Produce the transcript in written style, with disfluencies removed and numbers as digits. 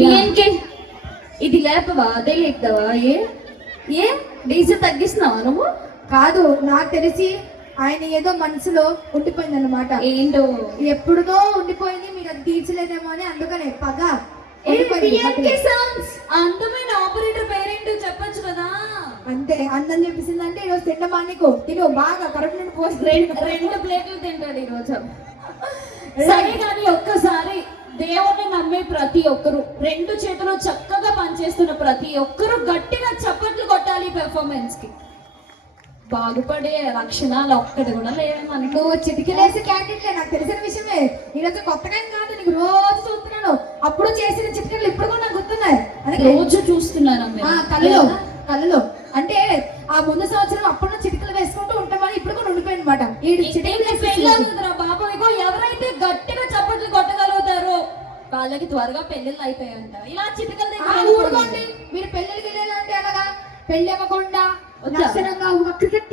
ఏంటి ఇది లేపవా అదే లేపుతావా? ఏ డీజిల్ తగ్గిస్తున్నావా నువ్వు? కాదు, నాకు తెలిసి ఆయన ఏదో మనసులో ఉండిపోయింది అనమాట. ఏంటో ఎప్పుడుదో ఉండిపోయింది, మీరు అది తీర్చలేదేమో అని, అందుకనే పగ. అందమైన ఆపరేటర్ పేరేంటో చెప్పొచ్చు కదా. అంతే అందం చెప్పేసిందంటే ఈరోజు తిండమా నీకు తిను బాగా కరెక్ట్ నుండి పోసి రెండు ప్లేట్లు తింటాడు ఈరోజు. సరే కానీ ఒక్కసారి దేవుణ్ణి నమ్మే ప్రతి ఒక్కరు రెండు చేతులు చక్కగా పనిచేస్తున్న ప్రతి ఒక్కరు గట్టిగా చప్పట్లు కొట్టాలి. పెర్ఫార్మెన్స్ కి బాగుపడే లక్షణాలు ఒక్కటి కూడా లేవు మనకు. చిటికలేసి క్యాండిడేట్లే, నాకు తెలిసిన విషయమే. ఈరోజు కొత్తగా కాదు, నీకు రోజు చూస్తున్నాను. అప్పుడు చేసిన చిటికలు ఇప్పుడు కూడా నాకు గుర్తున్నాయి. రోజు చూస్తున్నాను కళ్ళలో అంటే ఆ ముందు సంవత్సరం అప్పుడు చిటికలు వేసుకుంటూ ఉంటామని ఇప్పుడు కూడా ఉండిపోయింది అనమాట. బాబు ఇగో ఎవరైతే గట్టిగా చప్పట్లు కొట్టగలుగుతారో వాళ్ళకి త్వరగా పెళ్ళిళ్ళు అయిపోయాయంట. ఇలా చిటికలు ఊరుకోండి. మీరు పెళ్ళిళ్ళకి వెళ్ళాలంటే అలాగా పెళ్ళి అవ్వకుండా క్రికెట్